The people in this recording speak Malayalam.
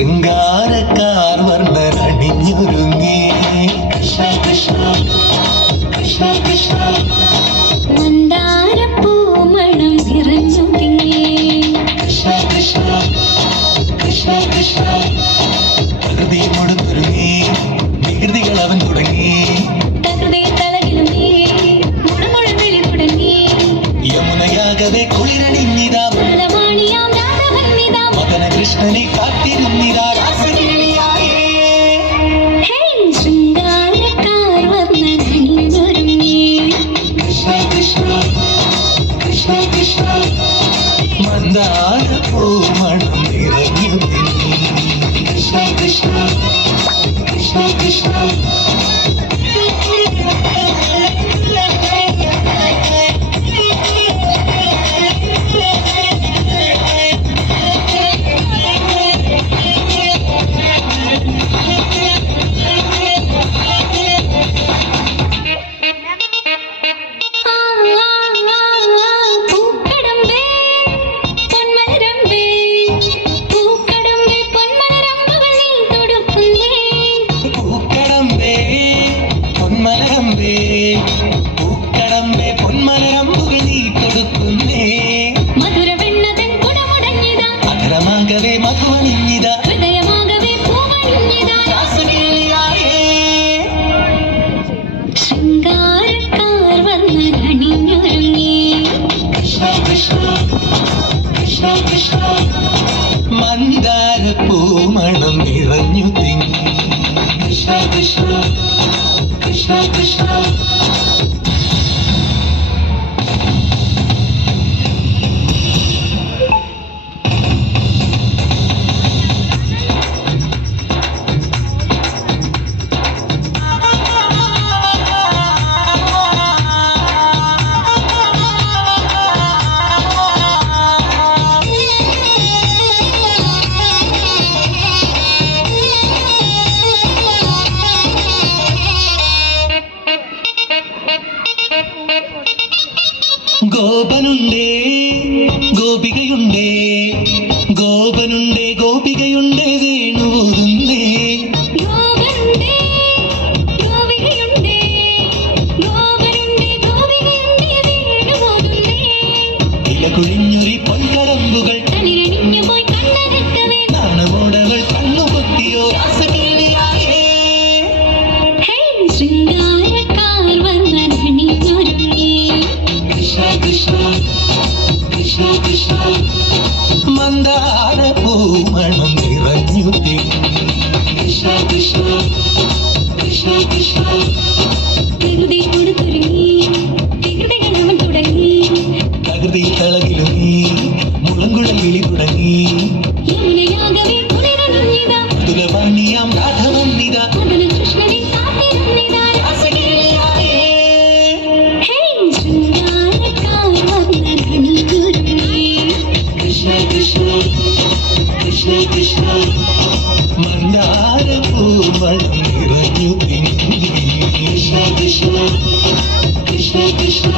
ശൃംഗാരക്കാർ വർണ്ണനണിഞ്ഞൊരുങ്ങി കൃഷ്ണ കൃഷ്ണ കൃഷ്ണ കൃഷ്ണ മന്ദാരപ്പൂമണം നിറഞ്ഞു തിങ്ങി കൃഷ്ണ കൃഷ്ണ കൃഷ്ണ കൃഷ്ണ പ്രകൃതി മുഴുത്തൊരുങ്ങി വികൃതികൾ അവൻ തുടങ്ങി യമുനയാകവെ കുളിരണിഞ്ഞിതാ മദന കൃഷ്ണനെ കാത്തിരുന്നിതാ ശൃംഗാരക്കാർ വർണ്ണനണിഞ്ഞൊരുങ്ങി കൃഷ്ണ കൃഷ്ണ കൃഷ്ണ കൃഷ്ണ മന്ദാരപ്പൂമണം നിറഞ്ഞു തിങ്ങി കൃഷ്ണ കൃഷ്ണ കൃഷ്ണ കൃഷ്ണ പൂക്കടമ്പേ പൊന്മലരമ്പുകൾ നീ കൊടുക്കുന്നേ മധുരവെണ്ണതൻ ഗുണമുടഞ്ഞിതാ അധരമാകവേ മധുവണിഞ്ഞിതാ ഹൃദയമാകവേ പൂവണിഞ്ഞിതാ രാസകേളിയായേ ശൃംഗാരക്കാർ വർണ്ണനണിഞ്ഞൊരുങ്ങി കൃഷ്ണ കൃഷ്ണ കൃഷ്ണ കൃഷ്ണ മന്ദാരപ്പൂമണം നിറഞ്ഞു തിങ്ങി കൃഷ്ണ കൃഷ്ണ കൃഷ്ണ കൃഷ്ണ ഗോപനുണ്ടേ ഗോപികയുണ്ടേ ഗോപനുണ്ടേ ഗോപികയുണ്ടേ വേണുപോതുന്നേ ഗോപനുണ്ടേ ഗോപികയുണ്ടേ ഗോപനുണ്ടേ ഗോപികയുണ്ടേ വേണുപോതുന്നേ ഇലകുഴിഞ്ഞൊരി പൊൻകടമ്പുകൾ തളിരണിഞ്ഞു പോയി കണ്ണകറ്റവേ നാണമോടവൾ കണ്ണുപൊത്തിയോ രാസകേളിയായേ ശൃംഗാരക്കാർ വർണ്ണനണിഞ്ഞൊരുങ്ങി കൃഷ്ണ കൃഷ്ണ കൃഷ്ണ കൃഷ്ണ മന്ദാരപ്പൂമണം നിറഞ്ഞു തിങ്ങി കൃഷ്ണ കൃഷ്ണ കൃഷ്ണ കൃഷ്ണ പ്രകൃതി കൊടുത്തൊരുങ്ങി വികൃതികൾ അവൻ തുടങ്ങി പ്രകൃതി തളകിലുങ്ങി മുളങ്കുഴൽ വിളി തുടങ്ങി യമുനയാകവേ കുളിരണിഞ്ഞിതാ മധുരവാണിയാം രാധവന്നിതാ മദന കൃഷ്ണനെ കാത്തിരുന്നിതാ രാസകേളിയായേ ശൃംഗാരക്കാർ വർണ്ണനണിഞ്ഞൊരുങ്ങി കൃഷ്ണ കൃഷ്ണ കൃഷ്ണ കൃഷ്ണ മന്ദാരപ്പൂമണം നിറഞ്ഞു തിങ്ങി കൃഷ്ണ കൃഷ്ണ കൃഷ്ണ കൃഷ്ണ